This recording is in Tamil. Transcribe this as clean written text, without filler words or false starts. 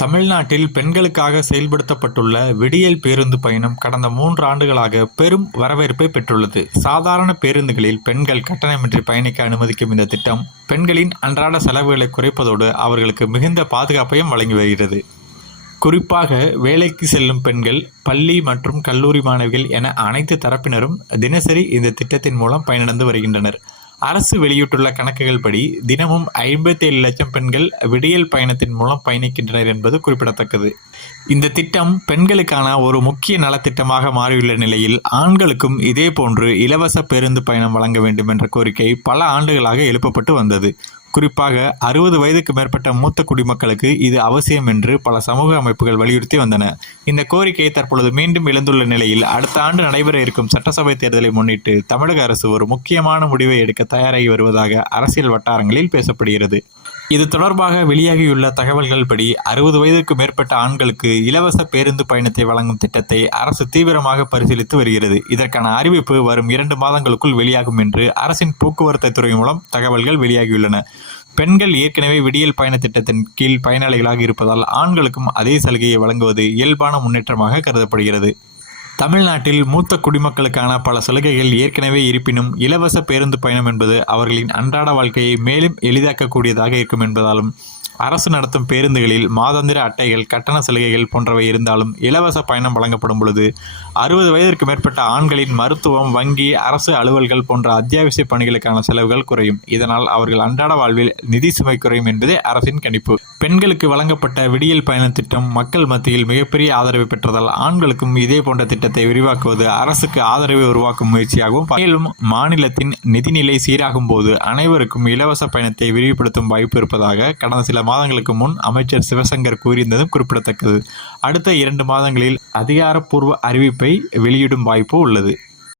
தமிழ்நாட்டில் பெண்களுக்காக செயல்படுத்தப்பட்டுள்ள விடியல் பேருந்து பயணம் கடந்த 3 ஆண்டுகளாக பெரும் வரவேற்பை பெற்றுள்ளது. சாதாரண பேருந்துகளில் பெண்கள் கட்டணமின்றி பயணிக்க அனுமதிக்கும் இந்த திட்டம் பெண்களின் அன்றாட செலவுகளை குறைப்பதோடு அவர்களுக்கு மிகுந்த பாதுகாப்பையும் வழங்கி வருகிறது. குறிப்பாக வேலைக்கு செல்லும் பெண்கள், பள்ளி மற்றும் கல்லூரி மாணவிகள் என அனைத்து தரப்பினரும் தினசரி இந்த திட்டத்தின் மூலம் பயனடைந்து வருகின்றனர். அரசு வெளியிட்டுள்ள கணக்குகள் படி தினமும் 57 லட்சம் பெண்கள் விடியல் பயணத்தின் மூலம் பயணிக்கின்றனர் என்பது குறிப்பிடத்தக்கது. இந்த திட்டம் பெண்களுக்கான ஒரு முக்கிய நலத்திட்டமாக மாறியுள்ள நிலையில் ஆண்களுக்கும் இதேபோன்று இலவச பேருந்து பயணம் வழங்க வேண்டும் என்ற கோரிக்கை பல ஆண்டுகளாக எழுப்பப்பட்டு வந்தது. குறிப்பாக 60 வயதுக்கு மேற்பட்ட மூத்த குடிமக்களுக்கு இது அவசியம் என்று பல சமூக அமைப்புகள் வலியுறுத்தி வந்தன. இந்த கோரிக்கை தற்பொழுது மீண்டும் எழுந்துள்ள நிலையில் அடுத்த ஆண்டு நடைபெற இருக்கும் சட்டசபை தேர்தலை முன்னிட்டு தமிழக அரசு ஒரு முக்கியமான முடிவை எடுக்க தயாராகி வருவதாக அரசியல் வட்டாரங்களில் பேசப்படுகிறது. இது தொடர்பாக வெளியாகியுள்ள தகவல்கள் படி 60 வயதுக்கு மேற்பட்ட ஆண்களுக்கு இலவச பேருந்து பயணத்தை வழங்கும் திட்டத்தை அரசு தீவிரமாக பரிசீலித்து வருகிறது. இதற்கான அறிவிப்பு வரும் 2 மாதங்களுக்குள் வெளியாகும் என்று அரசின் போக்குவரத்து துறை மூலம் தகவல்கள் வெளியாகியுள்ளன. பெண்கள் ஏற்கனவே விடியல் பயண திட்டத்தின் கீழ் பயனாளிகளாக இருப்பதால் ஆண்களுக்கும் அதே சலுகையை வழங்குவது இயல்பான முன்னேற்றமாக கருதப்படுகிறது. தமிழ்நாட்டில் மூத்த குடிமக்களுக்கான பல சலுகைகள் ஏற்கனவே இருப்பினும் இலவச பேருந்து பயணம் என்பது அவர்களின் அன்றாட வாழ்க்கையை மேலும் எளிதாக்கக்கூடியதாக இருக்கும் என்பதாலும் அரசு நடத்தும் பேருந்துகளில் மாதாந்திர அட்டைகள், கட்டண சலுகைகள் போன்றவை இருந்தாலும் இலவச பயணம் வழங்கப்படும் பொழுது 60 வயதிற்கு மேற்பட்ட ஆண்களின் மருத்துவம், வங்கி, அரசு அலுவல்கள் போன்ற அத்தியாவசிய பணிகளுக்கான செலவுகள் குறையும். இதனால் அவர்கள் அன்றாட வாழ்வில் நிதி சுமை குறையும் என்பதே அரசின் கணிப்பு. பெண்களுக்கு வழங்கப்பட்ட விடியல் பயண திட்டம் மக்கள் மத்தியில் மிகப்பெரிய ஆதரவு பெற்றதால் ஆண்களுக்கும் இதே போன்ற திட்டத்தை விரிவாக்குவது அரசுக்கு ஆதரவை உருவாக்கும் முயற்சியாகவும், மேலும் மாநிலத்தின் நிதிநிலை சீராகும் போது அனைவருக்கும் இலவச பயணத்தை விரிவுபடுத்தும் வாய்ப்பு இருப்பதாக கடந்த சில மாதங்களுக்கு முன் அமைச்சர் சிவசங்கர் கூறியிருந்ததும் குறிப்பிடத்தக்கது. அடுத்த 2 மாதங்களில் அதிகாரப்பூர்வ அறிவிப்பை வெளியிடும் வாய்ப்பு உள்ளது.